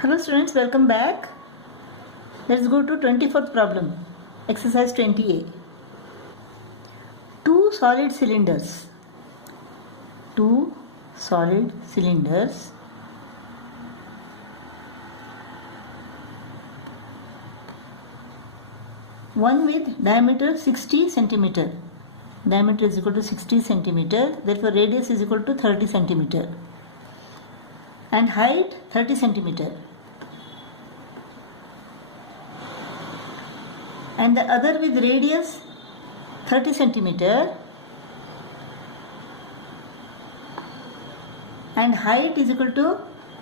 Hello students, welcome back. Let's go to 24th problem. Exercise 20A. Two solid cylinders. One with diameter 60 centimeter. Diameter is equal to 60 centimeter. Therefore, radius is equal to 30 centimeter. And height 30 centimeter. And the other with radius 30 centimeter and height is equal to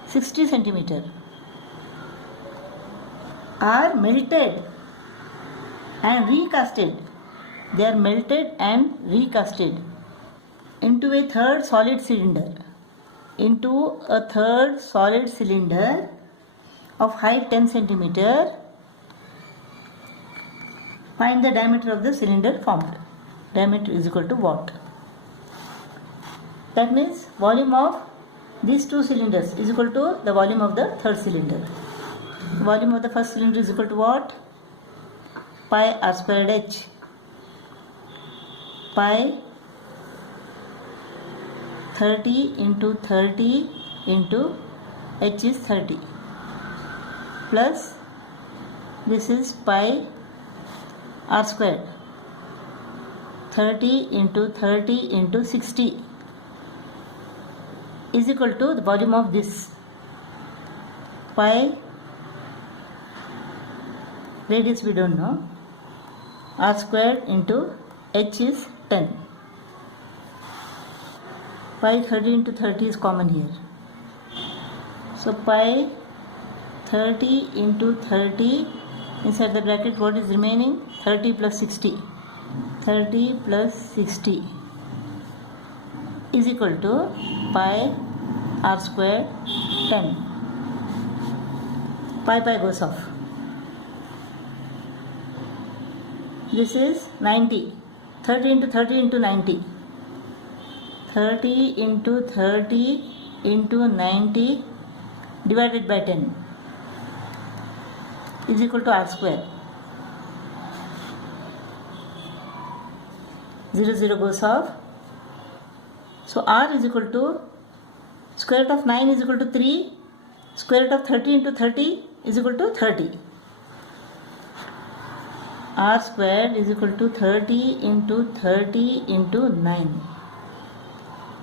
60 centimeter are melted and recasted. They are melted and recasted into a third solid cylinder. Of height 10 centimeter. Find the diameter of the cylinder formed. Diameter is equal to what? That means volume of these two cylinders is equal to the volume of the third cylinder. The volume of the first cylinder is equal to what? Pi r squared h. Pi 30 into 30 into h is 30 plus this is pi r squared 30 into 30 into 60 is equal to the volume of this. Pi radius we don't know. R squared into h is 10. Pi 30 into 30 is common here. So pi 30 into 30, inside the bracket what is remaining? 30 plus 60. 30 plus 60 is equal to pi r squared 10. Pi goes off. This is 90. 30 into 30 into 90. 30 into 30 into 90 divided by 10 is equal to r square. 0 goes off. So r is equal to square root of 9 is equal to 3. Square root of 30 into 30 is equal to 30. R squared is equal to 30 into 30 into 9.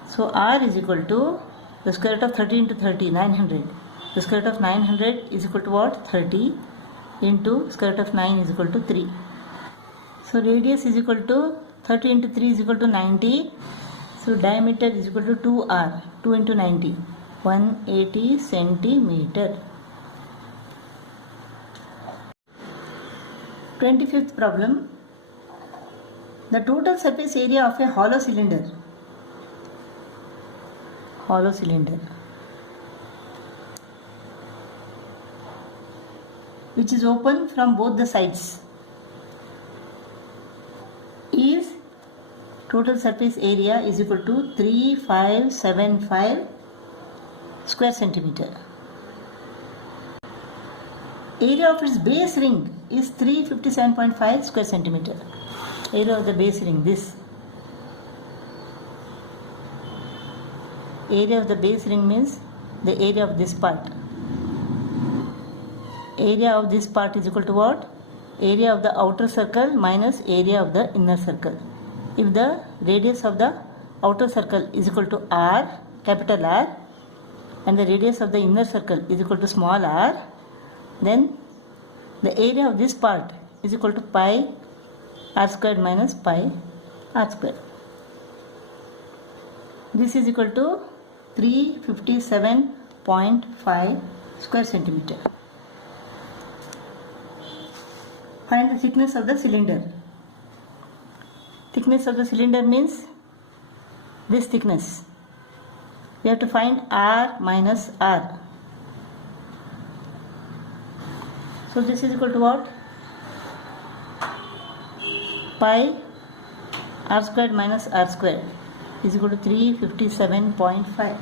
So r is equal to the square root of 30 into 30, 900. The square root of 900 is equal to what? 30 into square root of 9 is equal to 3. So radius is equal to 30 into 3 is equal to 90. So diameter is equal to 2r. 2 into 90. 180 centimeter. 25th problem. The total surface area of a hollow cylinder. Which is open from both the sides is total surface area is equal to 3575 square centimeter. Area of its base ring is 357.5 square centimeter. Area of the base ring, this. Area of the base ring means the area of this part. Area of this part is equal to what? Area of the outer circle minus area of the inner circle. If the radius of the outer circle is equal to r, capital R, and the radius of the inner circle is equal to small r, then the area of this part is equal to pi r squared minus pi r squared. This is equal to 357.5 square centimeter. Find the thickness of the cylinder. Thickness of the cylinder means this thickness. We have to find r minus r. So this is equal to what? Pi r squared minus r squared is equal to 357.5.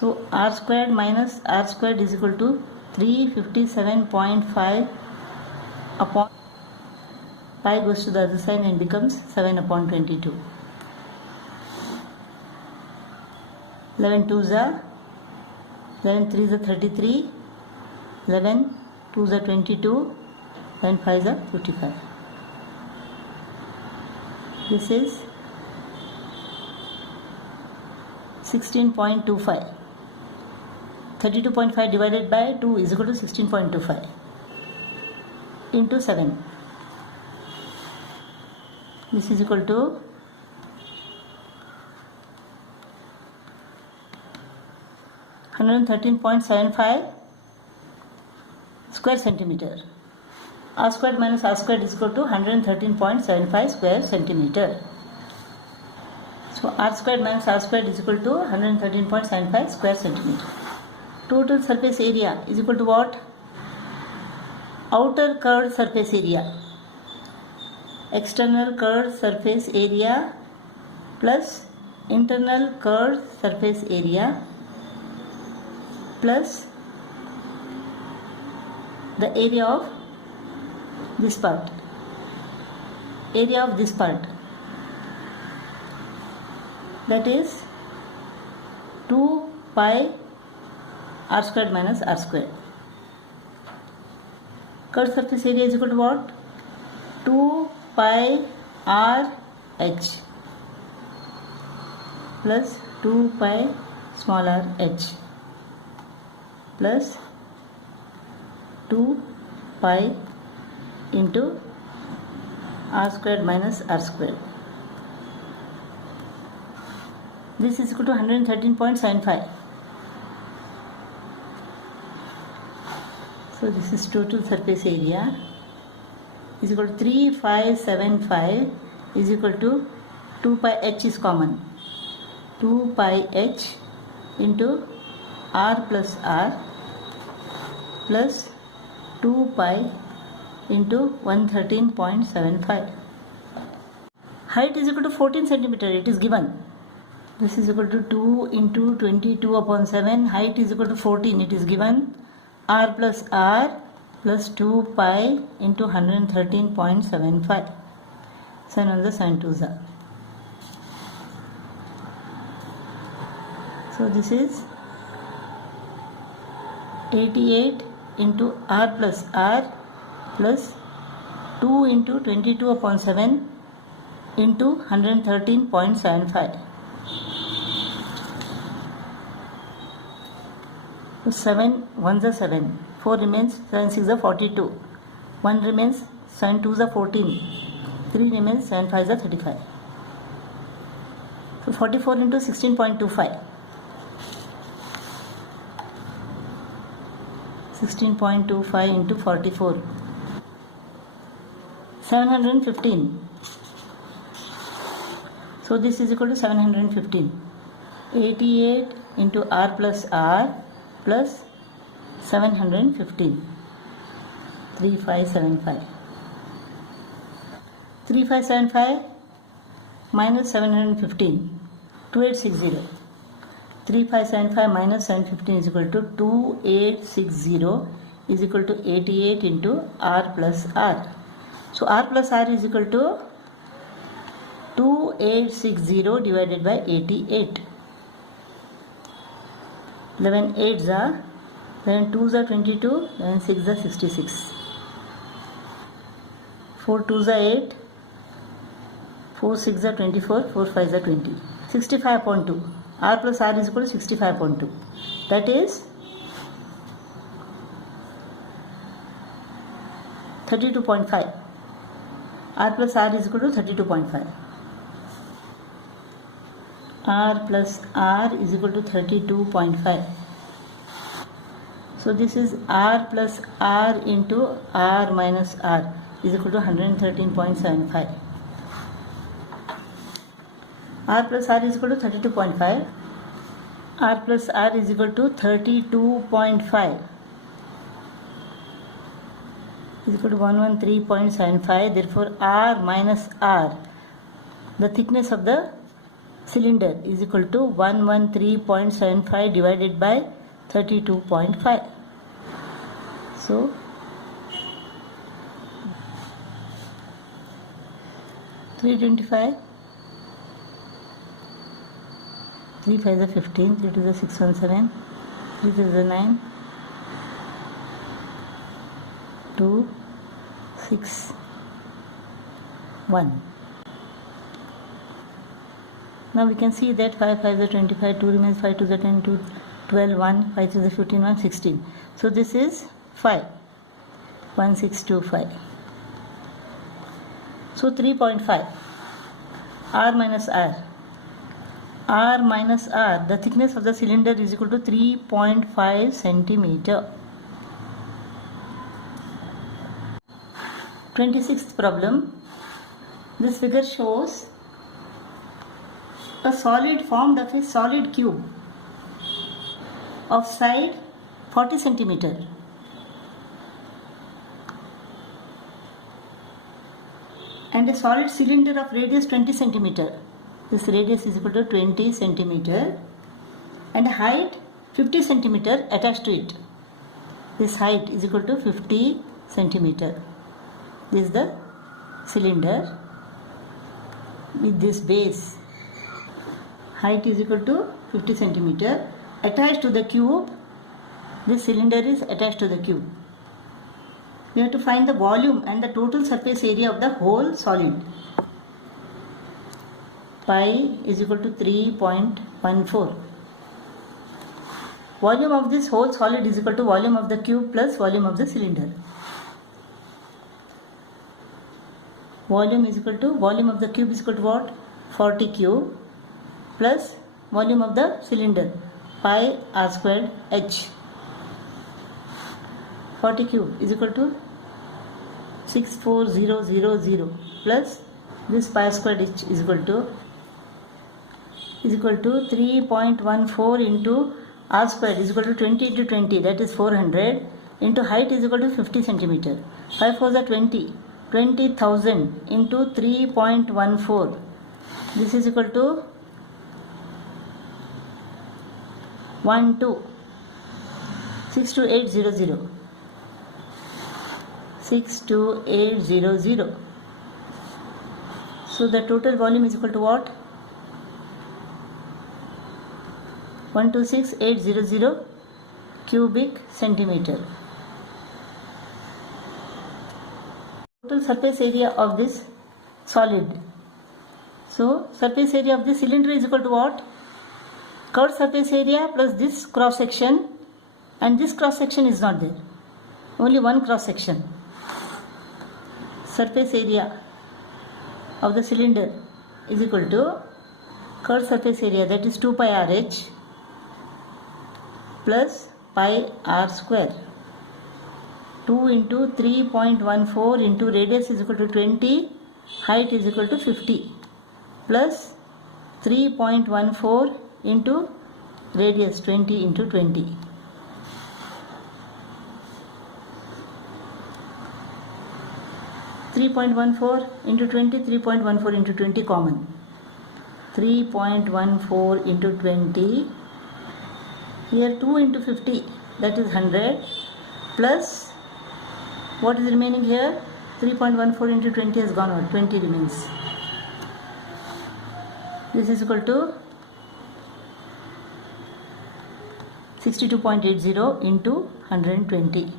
So r squared minus r squared is equal to 357.5 upon pi goes to the other side and becomes 7 upon 22. 11 2s are 11 3s are 33, 11 2s are 22, and 5s are 55. This is 16.25. 32.5 divided by 2 is equal to 16.25 into 7. This is equal to 113.75 square centimeter. R squared minus r squared is equal to 113.75 square centimeter. So r squared minus r squared is equal to 113.75 square centimeter. Total surface area is equal to what? Outer curved surface area. External curved surface area plus internal curved surface area plus the area of this part. Area of this part, that is 2 pi r squared minus r squared. Curved surface area is equal to what? 2 pi r h plus 2 pi small r h plus 2 pi into r squared minus r squared. This is equal to 113.75. So this is total surface area is equal to 3575 is equal to 2 pi h is common. 2 pi h into r plus r plus 2 pi into 113.75. Height is equal to 14 centimeter. It is given. This is equal to 2 into 22 upon 7. Height is equal to 14. It is given. R plus R plus 2 pi into 113.75. 7 on the 7 2s are. So this is 88 into R plus R plus 2 into 22 upon 7 into 113.75. So 7 1s are 7, 4 remains, 7 6 are 42, 1 remains, 7 2s are 14, 3 remains, 7 5s are 35. So 44 into 16.25. 16.25 into 44. 715. So this is equal to 715. 88 into R plus R plus 715. 3575. 3575 minus 715. 2860. 3575 minus 715 is equal to 2860 is equal to 88 into R plus R. So R plus R is equal to 2860 divided by 88. 11 8s are, 11 2s are 22, 11 6s are 66. 4 2s are 8, 4 6s are 24, 4 5s are 20. 65 upon 2. R plus R is equal to 65 upon 2. That is 32.5. R plus R is equal to 32.5. R plus R is equal to 32.5. So this is R plus R into R minus R is equal to 113.75. R plus R is equal to 32.5. R plus R is equal to 32.5 is equal to 113.75. Therefore R minus R, the thickness of the cylinder is equal to 113.75 divided by 32.5. So 325, 3 5 is 15, 3 2 is 617, 3 3 is 9, 2 6 1. Now we can see that 5 5 is 25, 2 remains, 5 2 is 10, 2 12, 1, 5 3 is 15, 1 16. So this is 5, 1625. So 3.5, R minus R. R minus R, the thickness of the cylinder is equal to 3.5 centimeter. 26th problem. This figure shows a solid formed of a solid cube of side 40 centimeter and a solid cylinder of radius 20 centimeter. This radius is equal to 20 centimeter and height 50 centimeter attached to it. This height is equal to 50 centimeter. This is the cylinder with this base. Height is equal to 50 centimeter. Attached to the cube, this cylinder is attached to the cube. We have to find the volume and the total surface area of the whole solid. Pi is equal to 3.14. Volume of this whole solid is equal to volume of the cube plus volume of the cylinder. Volume is equal to volume of the cube is equal to what? 40 cube plus volume of the cylinder, pi r squared h. 40 cube is equal to 64000 plus this pi squared h is equal to 3.14 into r squared is equal to 20 into 20, that is 400, into height is equal to 50 centimeter. 5 4 is 20, 20,000 into 3.14. This is equal to 62800. 62800. So the total volume is equal to what? 126,800 cubic centimeter. Total surface area of this solid. So surface area of this cylinder is equal to what? Curved surface area plus this cross section, and this cross section is not there. Only one cross section. Surface area of the cylinder is equal to curved surface area, that is 2 pi RH plus pi r square. 2 into 3.14 into radius is equal to 20, height is equal to 50 plus 3.14 into radius 20 into 20. into 20, 3.14 into 20 common. 3.14 into 20. Here 2 into 50, that is 100, plus what is remaining here? 3.14 into 20 has gone out, 20 remains. This is equal to 62.80 into 120.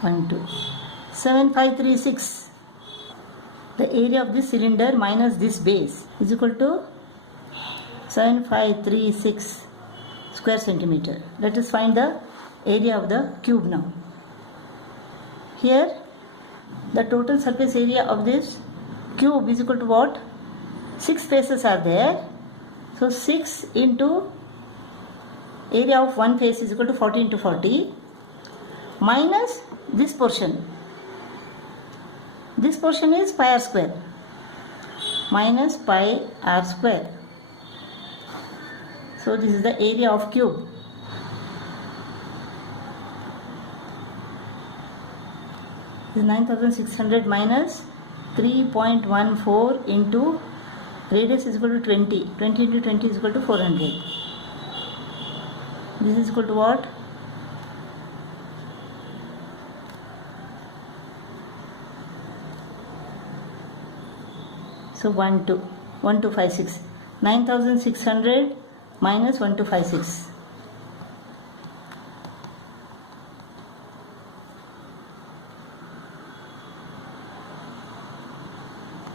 One, two. 7536. The area of this cylinder minus this base is equal to 7536 square centimeter. Let us find the area of the cube now. Here the total surface area of this cube is equal to what? 6 faces are there. So 6 into area of one face is equal to 40 into 40 minus this portion. This portion is pi r square minus pi r square. So this is the area of cube. This is 9600 minus 3.14 into radius is equal to 20. 20 into 20 is equal to 400. This is equal to what? So 1256. 9600 minus 1256.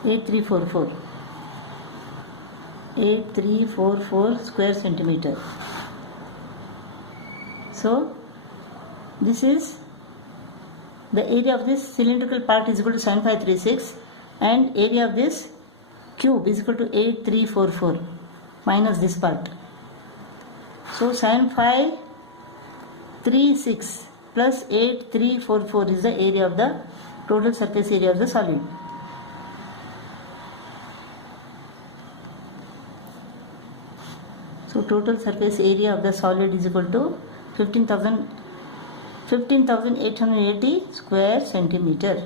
8344. 8344 square centimeter. So this is the area of this cylindrical part is equal to 7536 and area of this cube is equal to 8344 minus this part. So 7536 plus 8344 is the area of the total surface area of the solid. So total surface area of the solid is equal to 15,880 square centimeter.